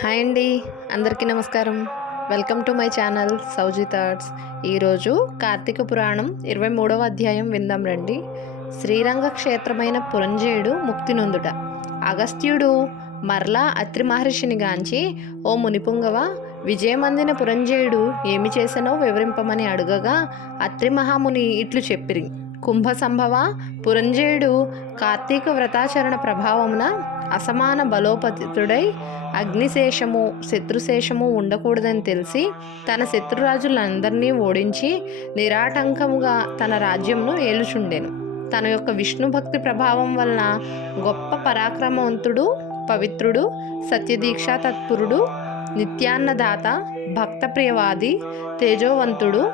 Hi అండి, అందరికీ నమస్కారం. Welcome to my channel Sowji thoughts. ఈరోజు కార్తీక పురాణం 23వ అధ్యాయం విందాం రండి. శ్రీరంగ క్షేత్రమైన పురంజేయుడు ముక్తి నొందుట. అగస్త్యుడు మరలా అత్రి మహర్షిని గాంచి, ఓ మునిపుంగవ, విజయమందిన పురంజేయుడు ఏమి చేసనో వివరింపమని అడుగగా, అత్రి మహాముని ఇట్లు చెప్పిరి. కుంభ సంభవ, పురంజేయుడు కార్తీక వ్రతాచరణ ప్రభావమున అసమాన బలోపతితుడై అగ్నిశేషము శత్రుశేషము ఉండకూడదని తెలిసి తన శత్రురాజులందరినీ ఓడించి నిరాటంకముగా తన రాజ్యంను ఏలుచుండెను. తన యొక్క విష్ణు భక్తి ప్రభావం వలన గొప్ప పరాక్రమవంతుడు, పవిత్రుడు, సత్యదీక్షా తత్పురుడు, నిత్యాన్నదాత, భక్తప్రియవాది, తేజోవంతుడు,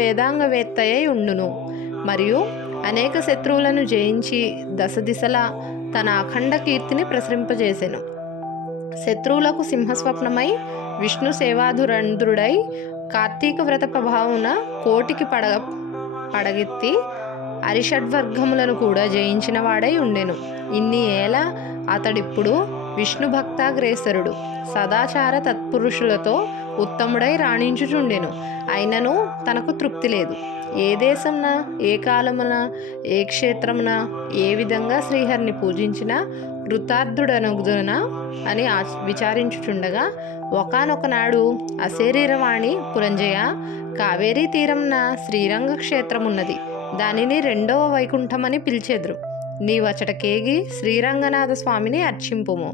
వేదాంగవేత్తయై ఉండును. మరియు అనేక శత్రువులను జయించి దశ దిశలా తన అఖండ కీర్తిని ప్రసరింపజేసెను. శత్రువులకు సింహస్వప్నమై విష్ణు సేవాధురంధ్రుడై కార్తీక వ్రత ప్రభావమున కోటికి పడగెత్తి అరిషడ్వర్గములను కూడా జయించిన వాడై ఉండెను. ఇన్ని ఏళ అతడిప్పుడు విష్ణు భక్తాగ్రేసరుడు, సదాచార తత్పురుషులతో ఉత్తముడై రాణించుచుండెను. అయినను తనకు తృప్తి లేదు. ఏ దేశమున, ఏ కాలమున, ఏ క్షేత్రమున, ఏ విధంగా శ్రీహరిని పూజించినా కృతార్థుడనగుదునా అని విచారించుచుండగా, ఒకానొకనాడు అశరీరవాణి, పురంజయ, కావేరీ తీరమున శ్రీరంగ క్షేత్రమున్నది. దానిని 2వ వైకుంఠమని పిలిచెదరు. నీవచటకేగి శ్రీరంగనాథ స్వామిని అర్చింపుము.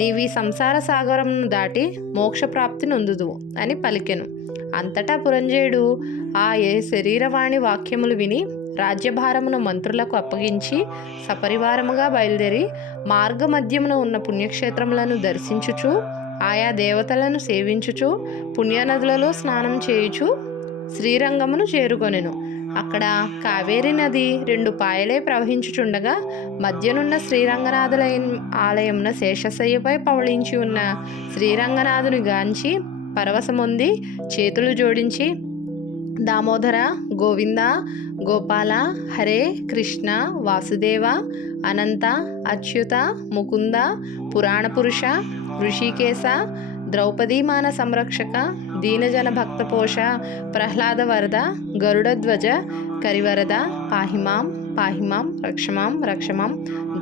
నీవి సంసార సాగరమును దాటి మోక్షప్రాప్తి నొందుదువు అని పలికెను. అంతటా పురంజేయుడు ఆ శరీరవాణి వాక్యములు విని రాజ్యభారమును మంత్రులకు అప్పగించి సపరివారముగా బయలుదేరి మార్గమధ్యమున ఉన్న పుణ్యక్షేత్రములను దర్శించుచు, ఆయా దేవతలను సేవించుచు, పుణ్యనదులలో స్నానం చేయుచు శ్రీరంగమును చేరుకొనెను. అక్కడ కావేరీ నది 2 పాయలే ప్రవహించుచుండగా, మధ్యనున్న ఆలయమున శేషశయ్యపై పవళించి ఉన్న శ్రీరంగనాథుని గాంచి పరవశమొంది చేతులు జోడించి, దామోదర, గోవింద, గోపాల, హరే కృష్ణ, వాసుదేవ, అనంత, అచ్యుత, ముకుంద, పురాణపురుష, ఋషికేశ, ద్రౌపదీమాన సంరక్షక, దీనజన భక్తపోష, ప్రహ్లాద వరద, గరుడధ్వజ, కరివరద, పాహిమాం పాహిమాం, రక్షమాం రక్షమాం,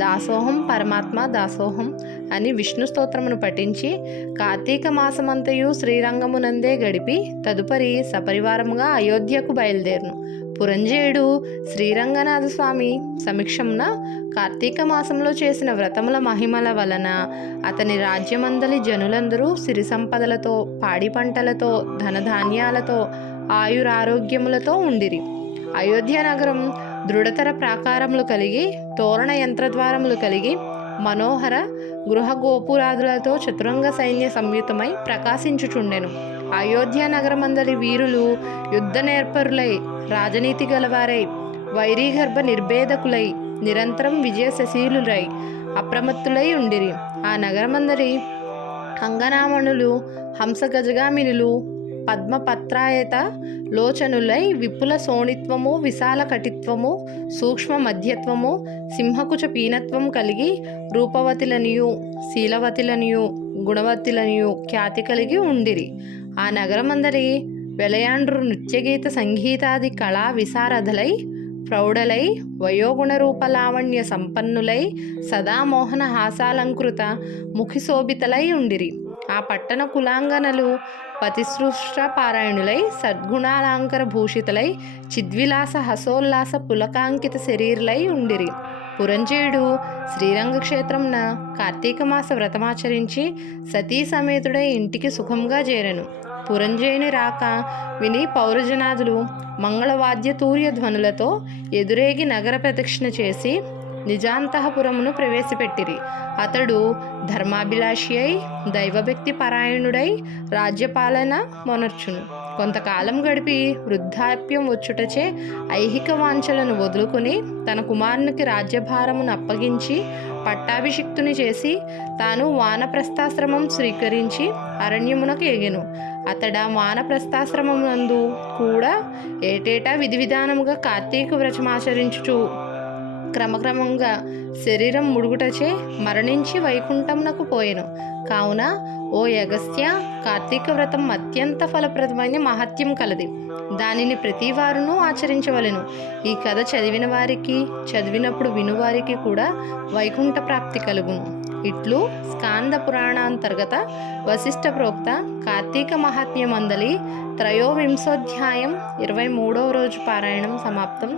దాసోహం పరమాత్మ దాసోహం అని విష్ణు స్తోత్రమును పఠించి కార్తీక మాసమంతయు శ్రీరంగమునందే గడిపి తదుపరి సపరివారముగా అయోధ్యకు బయలుదేరును. పురంజేయుడు శ్రీరంగనాథ స్వామి సమక్షమున కార్తీక మాసంలో చేసిన వ్రతముల మహిమల వలన అతని రాజ్యమందలి జనులందరూ సిరి సంపదలతో, పాడి పంటలతో, ధనధాన్యాలతో, ఆయురారోగ్యములతో ఉండిరి. అయోధ్య నగరం దృఢతర ప్రాకారములు కలిగి, తోరణ యంత్రద్వారములు కలిగి, మనోహర గృహ గోపురాదులతో చతురంగ సైన్య సంయుతమై ప్రకాశించుచుండెను. అయోధ్య నగరమందరి వీరులు యుద్ధ నేర్పరులై, రాజనీతి గలవారై, వైరీగర్భ నిర్భేదకులై, నిరంతరం విజయశశీలురై అప్రమత్తులై ఉండిరి. ఆ నగరమందరి అంగనామణులు హంసగజగామినులు పద్మపత్రాయత లోచనులై విపుల శోణిత్వము, విశాల కటిత్వము, సూక్ష్మ మధ్యత్వము, సింహకుచ పీనత్వం కలిగి రూపవతిలనియు, శీలవతిలనియు, గుణవతిలనియు ఖ్యాతి కలిగి ఉండిరి. ఆ నగరమందరి వెలయాండ్రు నృత్యగీత సంగీతాది కళా విశారదలై, ప్రౌఢలై, వయోగుణ రూపలావణ్య సంపన్నులై, సదామోహన హాసాలంకృత ముఖిశోభితలై ఉండిరి. ఆ పట్టణ కులాంగనలు పతిసృష్ట పారాయణులై, సద్గుణాలంకర భూషితలై, చిద్విలాస హసోల్లాస పులకాంకిత శరీరులై ఉండిరి. పురంజేయుడు శ్రీరంగ క్షేత్రంన కార్తీక మాస వ్రతమాచరించి సతీ సమేతుడై ఇంటికి సుఖంగా చేరెను. పురంజేయుని రాక విని పౌరజనాదులు మంగళవాద్య తూర్య ధ్వనులతో ఎదురేగి నగర ప్రదక్షిణ చేసి నిజాంతఃపురమును ప్రవేశపెట్టిరి. అతడు ధర్మాభిలాషి అయి, దైవభక్తి పరాయణుడై రాజ్యపాలన మొనర్చును. కొంతకాలం గడిపి వృద్ధాప్యం వచ్చుటచే ఐహిక వాంఛలను వదులుకొని తన కుమారునికి రాజ్యభారమును అప్పగించి పట్టాభిషిక్తుని చేసి తాను వానప్రస్థాశ్రమం స్వీకరించి అరణ్యమునకు ఎగెను. అతడ వానప్రస్థాశ్రమమునందు కూడా ఏటేటా విధి విధానముగా కార్తీక వ్రతమాచరించుచు క్రమక్రమంగా శరీరం ముడుగుటచే మరణించి వైకుంఠమునకు పోయెను. కావున ఓ అగస్త్య, కార్తీక వ్రతం అత్యంత ఫలప్రదమైన మహత్యం కలది. దానిని ప్రతి వారును ఆచరించవలెను. ఈ కథ చదివిన వారికి, చదివినప్పుడు వినువారికి కూడా వైకుంఠ ప్రాప్తి కలుగును. ఇట్లు స్కాంద పురాణాంతర్గత వశిష్ఠ ప్రోక్త కార్తీక మహాత్మ్యమందలి త్రయోవింశోధ్యాయం 23వ రోజు పారాయణం సమాప్తం.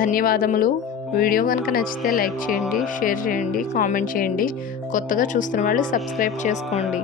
ధన్యవాదములు. వీడియో కనుక నచ్చితే లైక్ చేయండి, షేర్ చేయండి, కామెంట్ చేయండి. కొత్తగా చూస్తున్న వాళ్ళు సబ్స్క్రైబ్ చేసుకోండి.